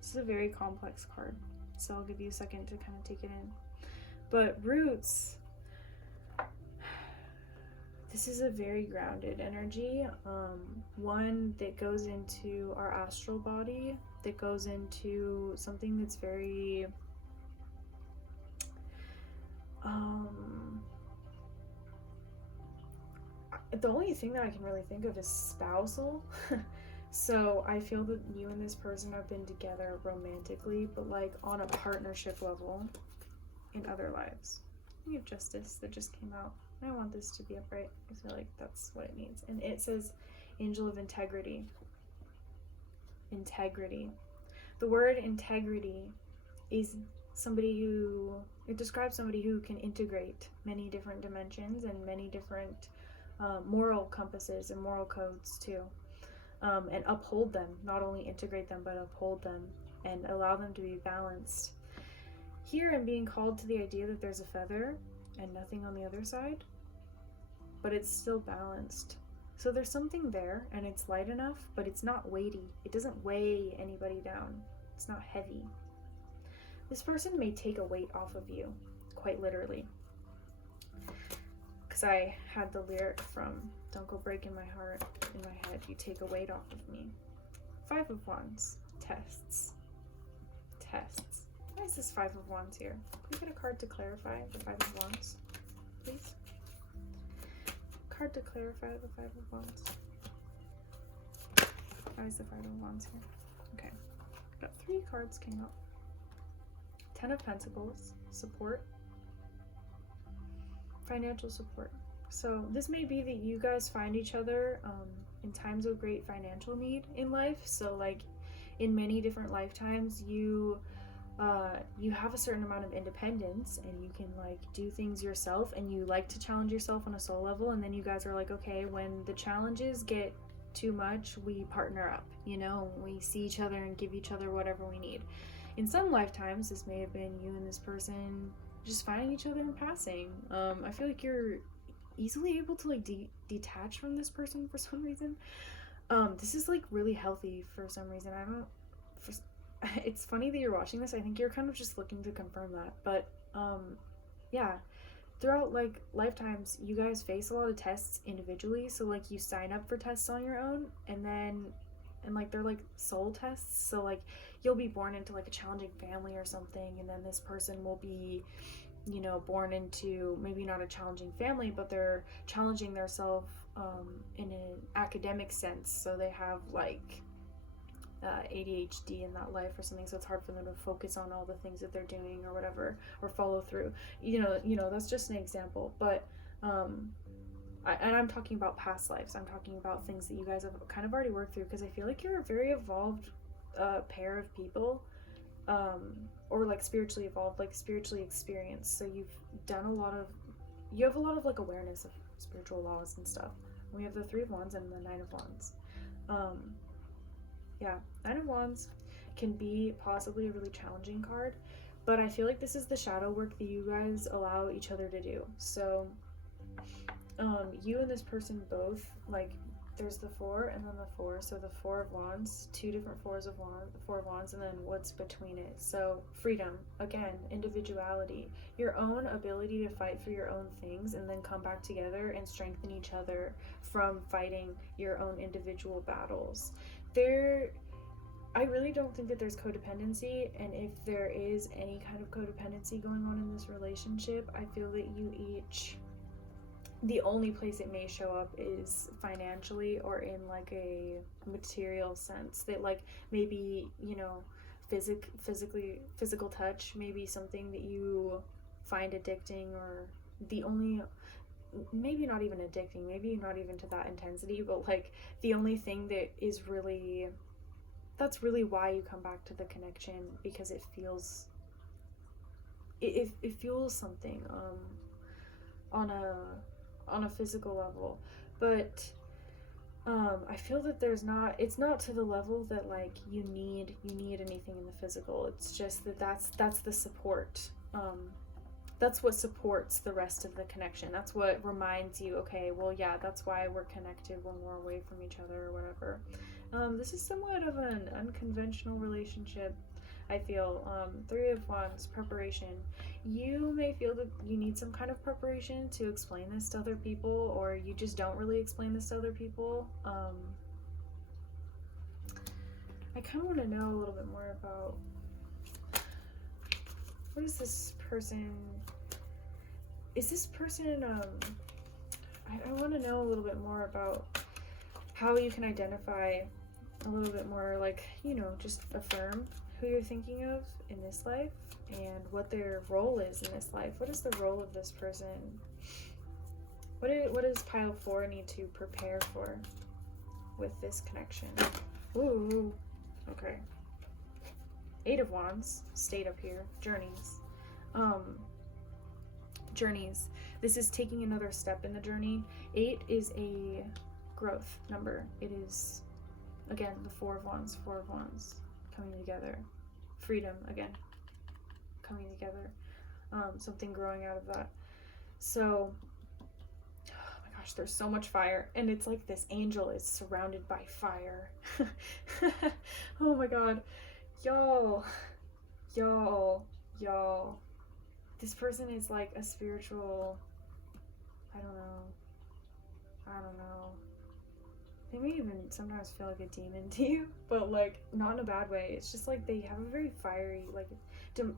This is a very complex card, so I'll give you a second to kind of take it in. But roots, this is a very grounded energy, one that goes into our astral body, that goes into something that's very the only thing that I can really think of is spousal. So I feel that you and this person have been together romantically, but like on a partnership level in other lives. We have justice that just came out. I want this to be upright. I feel like that's what it needs. And it says angel of integrity. Integrity. The word integrity is somebody who, it describes somebody who can integrate many different dimensions and many different moral compasses and moral codes too. And uphold them, not only integrate them, but uphold them and allow them to be balanced. Here I'm being called to the idea that there's a feather and nothing on the other side, but it's still balanced. So there's something there, and it's light enough, but it's not weighty. It doesn't weigh anybody down. It's not heavy. This person may take a weight off of you, quite literally. Because I had the lyric from Don't Go Breaking My Heart in my head. You take a weight off of me. 5 of Wands. Tests. Why is this 5 of Wands here? Can we get a card to clarify the 5 of Wands, please? Card to clarify the 5 of Wands. Why is the 5 of Wands here? Okay. Got 3 cards came up. 10 of Pentacles. Support. Financial support. So this may be that you guys find each other in times of great financial need in life. So like in many different lifetimes, you have a certain amount of independence and you can like do things yourself, and you like to challenge yourself on a soul level, and then you guys are like, okay, when the challenges get too much, we partner up, you know, we see each other and give each other whatever we need. In some lifetimes, this may have been you and this person just finding each other in passing. I feel like you're easily able to like detach from this person for some reason. This is like really healthy for some reason. It's funny that you're watching this. I think you're kind of just looking to confirm that. But yeah, throughout like lifetimes, you guys face a lot of tests individually. So like you sign up for tests on your own, and then and like they're like soul tests. So like you'll be born into like a challenging family or something, and then this person will be, you know, born into maybe not a challenging family, but they're challenging themselves in an academic sense. So they have like ADHD in that life or something, so it's hard for them to focus on all the things that they're doing or whatever, or follow through. That's just an example. But and I'm talking about past lives. I'm talking about things that you guys have kind of already worked through, because I feel like you're a very evolved pair of people, or like spiritually evolved, like spiritually experienced. So you have a lot of like awareness of spiritual laws and stuff. We have the Three of Wands and the Nine of Wands. Yeah, Nine of Wands can be possibly a really challenging card, but I feel like this is the shadow work that you guys allow each other to do. So you and this person both, like, there's the Four and then the Four, so the Four of Wands, two different Four of Wands, and then what's between it. So freedom, again, individuality, your own ability to fight for your own things and then come back together and strengthen each other from fighting your own individual battles. I really don't think that there's codependency, and if there is any kind of codependency going on in this relationship, I feel that you each, the only place it may show up is financially or in like a material sense, that like maybe, you know, physical touch may be something that you find addicting, or the only, maybe not even addicting, maybe not even to that intensity, but like the only thing that is really, that's really why you come back to the connection, because it feels, it fuels something on a physical level. But I feel that it's not to the level that like you need anything in the physical. It's just that's the support. That's what supports the rest of the connection. That's what reminds you, okay, well, yeah, that's why we're connected when we're away from each other or whatever. This is somewhat of an unconventional relationship, I feel. Three of Wands, preparation. You may feel that you need some kind of preparation to explain this to other people, or you just don't really explain this to other people. I kind of want to know a little bit more about, what is this person? Is this person, I want to know a little bit more about how you can identify a little bit more, like, you know, just affirm who you're thinking of in this life and what their role is in this life. What is the role of this person? What does pile 4 need to prepare for with this connection? Ooh, okay. 8 of Wands stayed up here. Journeys. Journeys. This is taking another step in the journey. 8 is a growth number. It is, again, the Four of Wands coming together. Freedom, again, coming together. Something growing out of that. So, oh my gosh, there's so much fire, and it's like this angel is surrounded by fire. Oh my god, y'all, this person is like a spiritual, I don't know, they may even sometimes feel like a demon to you, but like not in a bad way. It's just like they have a very fiery, like,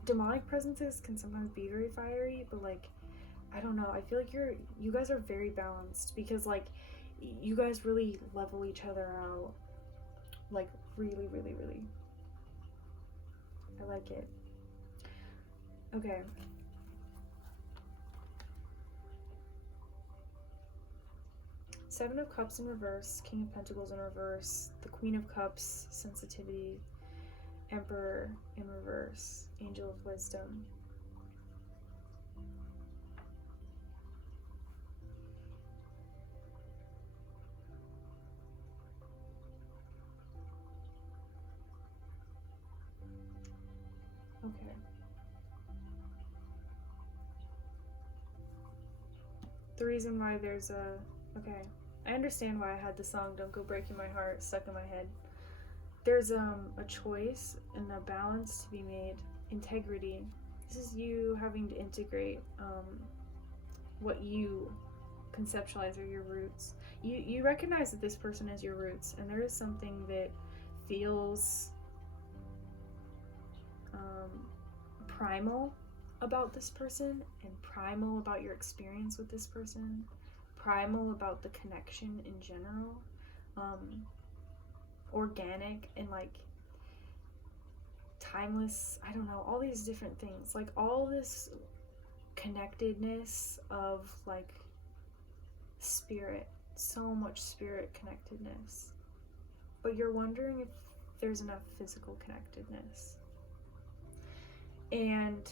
demonic presences can sometimes be very fiery, but like, I don't know, I feel like you guys are very balanced, because like you guys really level each other out, like really. I like it. Okay. Seven of Cups in reverse, King of Pentacles in reverse, the Queen of Cups, sensitivity, Emperor in reverse, Angel of Wisdom. Okay. The reason why there's a, okay, I understand why I had the song Don't Go Breaking My Heart stuck in my head. There's a choice and a balance to be made. Integrity. This is you having to integrate what you conceptualize are your roots. You recognize that this person is your roots, and there is something that feels primal about this person, and primal about your experience with this person, primal about the connection in general, organic and like timeless, I don't know, all these different things, like all this connectedness of like spirit, so much spirit connectedness, but you're wondering if there's enough physical connectedness. And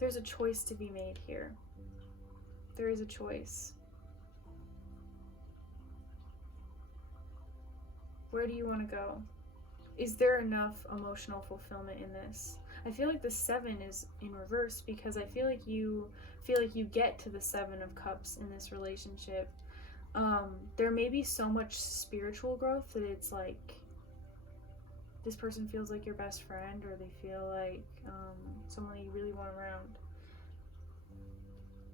there's a choice to be made here. There is a choice. Where do you want to go? Is there enough emotional fulfillment in this? I feel like the 7 is in reverse, because I feel like you get to the 7 of Cups in this relationship. There may be so much spiritual growth that it's like this person feels like your best friend, or they feel like someone you really want around.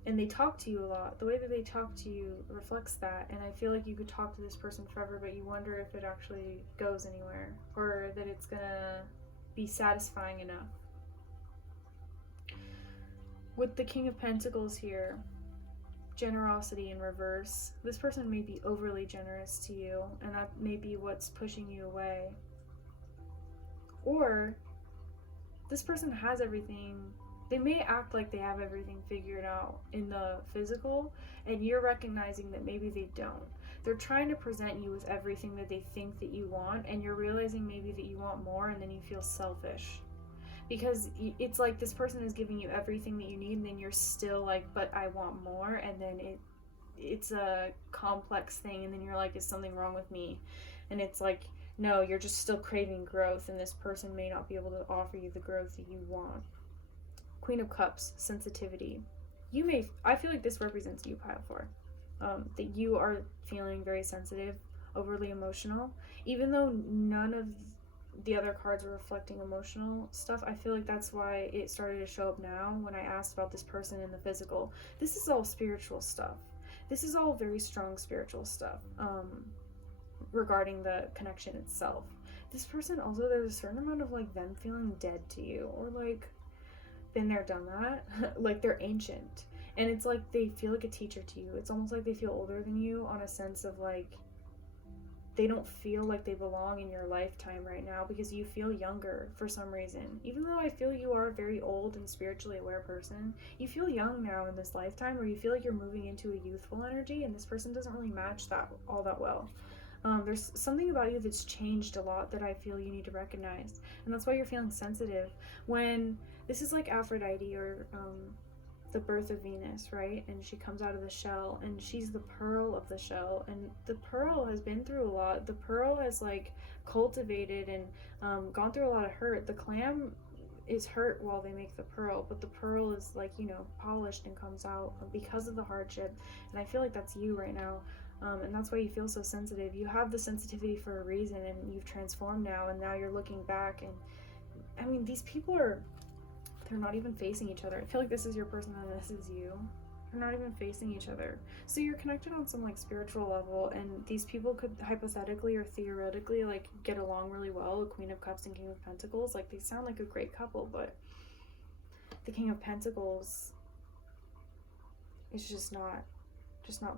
And they talk to you a lot. The way that they talk to you reflects that. And I feel like you could talk to this person forever, but you wonder if it actually goes anywhere, or that it's gonna be satisfying enough. With the King of Pentacles here, generosity in reverse. This person may be overly generous to you, and that may be what's pushing you away. Or this person has everything. They may act like they have everything figured out in the physical, and you're recognizing that maybe they don't. They're trying to present you with everything that they think that you want, and you're realizing maybe that you want more, and then you feel selfish. Because it's like this person is giving you everything that you need, and then you're still like, but I want more, and then it's a complex thing, and then you're like, is something wrong with me? And it's like, no, you're just still craving growth, and this person may not be able to offer you the growth that you want. Queen of Cups, sensitivity. I feel like this represents you, Pile 4. That you are feeling very sensitive, overly emotional. Even though none of the other cards are reflecting emotional stuff, I feel like that's why it started to show up now when I asked about this person in the physical. This is all spiritual stuff. This is all very strong spiritual stuff. Regarding the connection itself. This person also, there's a certain amount of like them feeling dead to you, or like been there, done that. Like they're ancient, and it's like they feel like a teacher to you. It's almost like they feel older than you, on a sense of like they don't feel like they belong in your lifetime right now, because you feel younger for some reason. Even though I feel you are a very old and spiritually aware person, you feel young now in this lifetime, or you feel like you're moving into a youthful energy, and this person doesn't really match that all that well. There's something about you that's changed a lot that I feel you need to recognize, and that's why you're feeling sensitive. When this is like Aphrodite, or the birth of Venus, right? And she comes out of the shell, and she's the pearl of the shell, and the pearl has been through a lot. The pearl has like cultivated and gone through a lot of hurt. The clam is hurt while they make the pearl, but the pearl is like, you know, polished and comes out because of the hardship. And I feel like that's you right now. And that's why you feel so sensitive. You have the sensitivity for a reason, and you've transformed now, and now you're looking back, and I mean, these people they're not even facing each other. I feel like this is your person and this is you. They're not even facing each other. So you're connected on some like spiritual level, and these people could hypothetically or theoretically like get along really well. A Queen of Cups and King of Pentacles, like they sound like a great couple, but the King of Pentacles is just not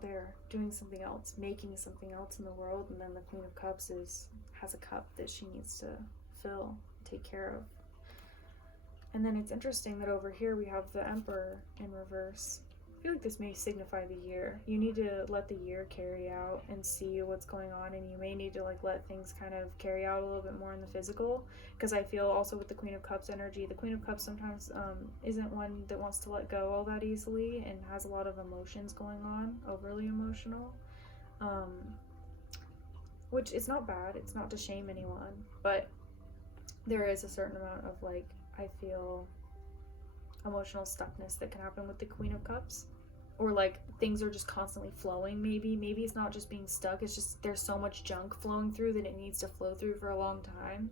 there, doing something else, making something else in the world. And then the Queen of Cups has a cup that she needs to fill, take care of. And then it's interesting that over here we have the Emperor in reverse. I feel like this may signify the year. You need to let the year carry out and see what's going on, and you may need to like let things kind of carry out a little bit more in the physical, because I feel also with the Queen of Cups energy, the Queen of Cups sometimes isn't one that wants to let go all that easily, and has a lot of emotions going on, overly emotional, which is not bad. It's not to shame anyone, but there is a certain amount of like, I feel emotional stuckness that can happen with the Queen of Cups, or like things are just constantly flowing. Maybe it's not just being stuck, it's just there's so much junk flowing through that it needs to flow through for a long time.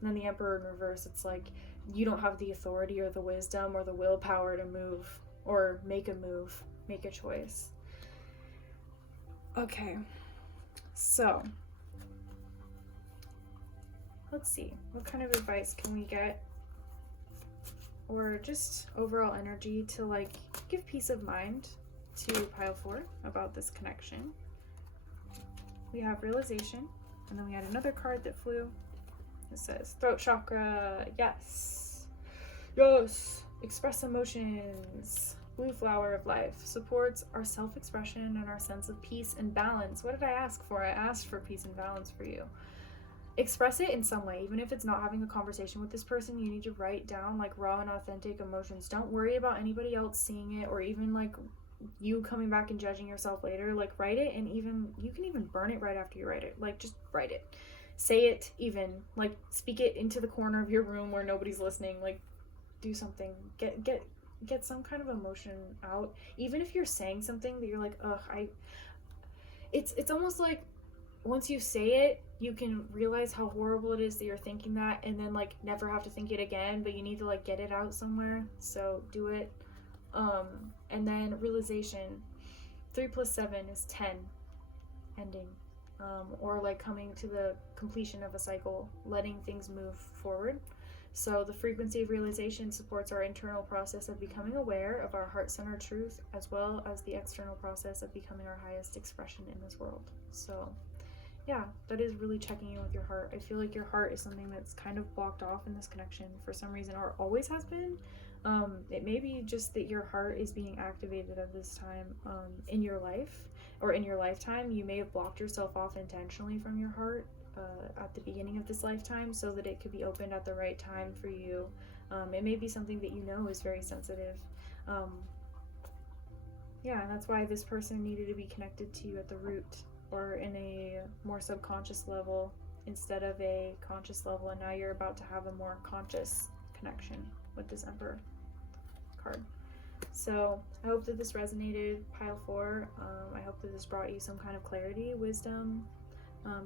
And then the Emperor in reverse, it's like you don't have the authority or the wisdom or the willpower to move or make a choice. Okay, so let's see, what kind of advice can we get, or just overall energy to like give peace of mind to pile 4 about this connection. We have realization, and then we had another card that flew. It says throat chakra. Yes, yes, express emotions. Blue flower of life supports our self-expression and our sense of peace and balance. What did I ask for? I asked for peace and balance for you. Express it in some way. Even if it's not having a conversation with this person, you need to write down like raw and authentic emotions. Don't worry about anybody else seeing it, or even like you coming back and judging yourself later. Like, write it, and even you can even burn it right after you write it. Like, just write it, say it, even like speak it into the corner of your room where nobody's listening. Like, do something, get some kind of emotion out. Even if you're saying something that you're like, ugh, it's almost like once you say it, you can realize how horrible it is that you're thinking that, and then like never have to think it again, but you need to like get it out somewhere. So do it. And then realization, 3 + 7 is 10, ending, or like coming to the completion of a cycle, letting things move forward. So the frequency of realization supports our internal process of becoming aware of our heart-centered truth, as well as the external process of becoming our highest expression in this world. So yeah, that is really checking in with your heart. I feel like your heart is something that's kind of blocked off in this connection for some reason, or always has been. It may be just that your heart is being activated at this time in your life, or in your lifetime. You may have blocked yourself off intentionally from your heart at the beginning of this lifetime so that it could be opened at the right time for you. It may be something that you know is very sensitive. Yeah, and that's why this person needed to be connected to you at the root, or in a more subconscious level instead of a conscious level, and now you're about to have a more conscious connection with this Emperor card. So I hope that this resonated, pile 4. I hope that this brought you some kind of clarity, wisdom,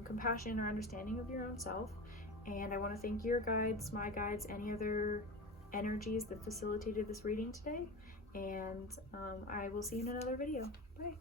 compassion, or understanding of your own self. And I want to thank your guides, my guides, any other energies that facilitated this reading today. And I will see you in another video. Bye.